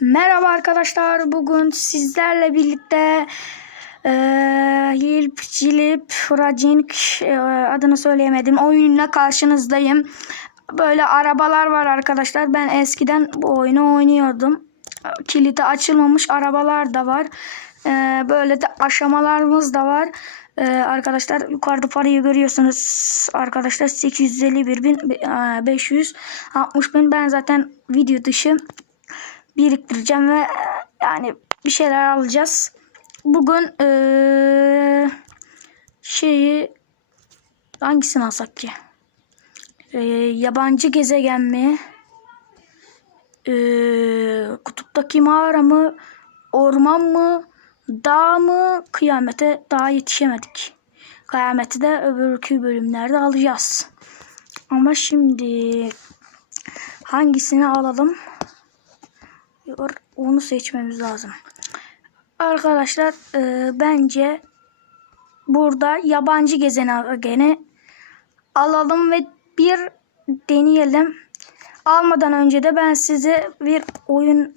Merhaba arkadaşlar. Bugün sizlerle birlikte e, Yelp, Cilip, Racink e, adını söyleyemedim. Oyunla karşınızdayım. Böyle arabalar var arkadaşlar. Ben eskiden bu oyunu oynuyordum. Kilidi açılmamış arabalar da var. E, böyle de aşamalarımız da var. E, arkadaşlar yukarıda parayı görüyorsunuz. Arkadaşlar 851 bin e, 560 bin. Ben zaten video dışı biriktireceğim ve yani bir şeyler alacağız. Bugün eee, şeyi hangisini alsak ki? Eee, yabancı gezegen mi? Eee, kutuptaki mağara mı? Orman mı? Dağ mı? Kıyamete daha yetişemedik. Kıyameti de öbürkü bölümlerde alacağız. Ama şimdi hangisini alalım? Yor- Onu seçmemiz lazım. Arkadaşlar e, bence burada yabancı gezegeni alalım ve bir deneyelim. Almadan önce de ben size bir oyun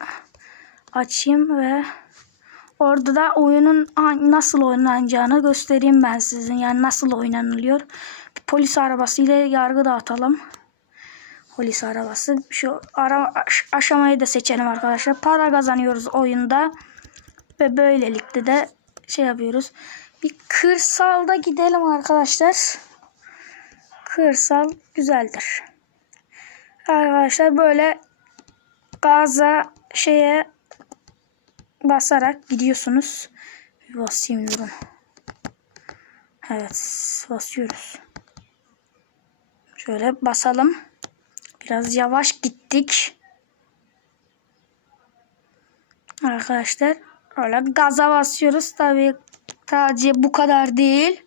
açayım ve orada da oyunun nasıl oynanacağını göstereyim ben sizin. Yani nasıl oynanılıyor. Bir polis arabasıyla yargı dağıtalım polis arabası. Şu ara aş- aşamayı da seçelim arkadaşlar. Para kazanıyoruz oyunda. Ve böylelikle de şey yapıyoruz. Bir kırsalda gidelim arkadaşlar. Kırsal güzeldir. Arkadaşlar böyle gaza şeye basarak gidiyorsunuz. Basayım durun. Evet basıyoruz. Şöyle basalım. Biraz yavaş gittik. Arkadaşlar öyle gaza basıyoruz. Tabii sadece bu kadar değil.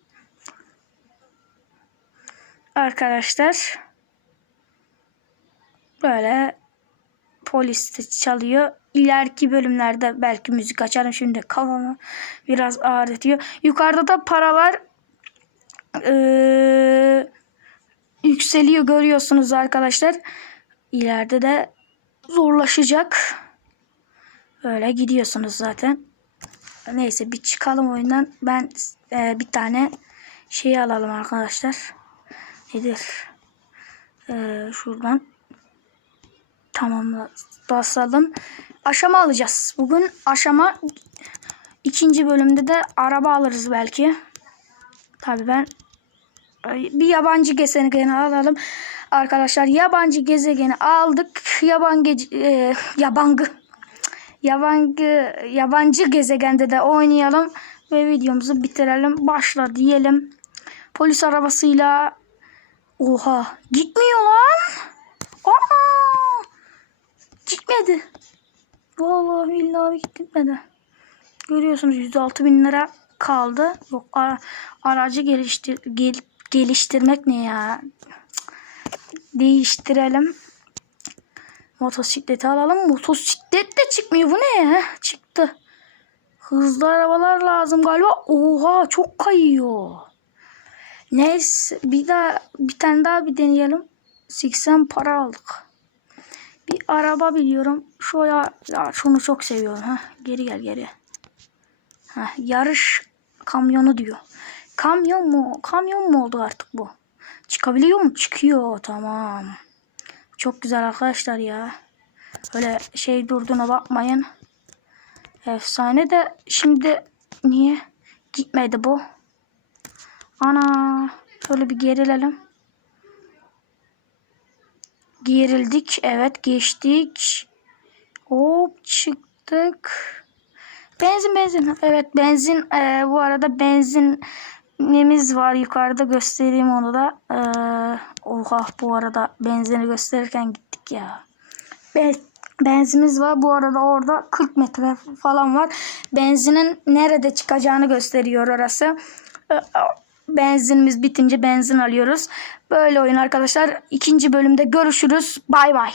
Arkadaşlar böyle polis çalıyor. İleriki bölümlerde belki müzik açarım. Şimdi kafamı biraz ağrıtıyor. Yukarıda da paralar eee yükseliyor görüyorsunuz arkadaşlar. İleride de zorlaşacak. Böyle gidiyorsunuz zaten. Neyse bir çıkalım oyundan. Ben e, bir tane şey alalım arkadaşlar. Nedir? E, şuradan tamamla basalım. Aşama alacağız. Bugün aşama ikinci bölümde de araba alırız belki. Tabii ben bir yabancı gezegeni alalım. Arkadaşlar yabancı gezegeni aldık. Yaban gece, e, yabancı yabancı yabancı gezegende de oynayalım ve videomuzu bitirelim. Başla diyelim. Polis arabasıyla Oha gitmiyor lan. Aa! Gitmedi. Vallahi billahi gitmedi. Görüyorsunuz 106 bin lira kaldı. Yok ara- aracı geliştir gel, geliştirmek ne ya? Değiştirelim. Motosikleti alalım. Motosiklet de çıkmıyor. Bu ne ya? Çıktı. Hızlı arabalar lazım galiba. Oha çok kayıyor. Neyse bir daha bir tane daha bir deneyelim. 80 para aldık. Bir araba biliyorum. Şu ya, ya şunu çok seviyorum. Ha geri gel geri. Ha yarış kamyonu diyor. Kamyon mu? Kamyon mu oldu artık bu? Çıkabiliyor mu? Çıkıyor. Tamam. Çok güzel arkadaşlar ya. Öyle şey durduğuna bakmayın. Efsane de şimdi niye gitmedi bu? Ana şöyle bir gerilelim. Gerildik. Evet geçtik. Hop çıktık. Benzin benzin. Evet benzin. Ee, bu arada benzinimiz var. Yukarıda göstereyim onu da. Ee, oha bu arada benzini gösterirken gittik ya. Be Benzinimiz var. Bu arada orada 40 metre falan var. Benzinin nerede çıkacağını gösteriyor orası. Ee, Benzinimiz bitince benzin alıyoruz. Böyle oyun arkadaşlar. İkinci bölümde görüşürüz. Bay bay.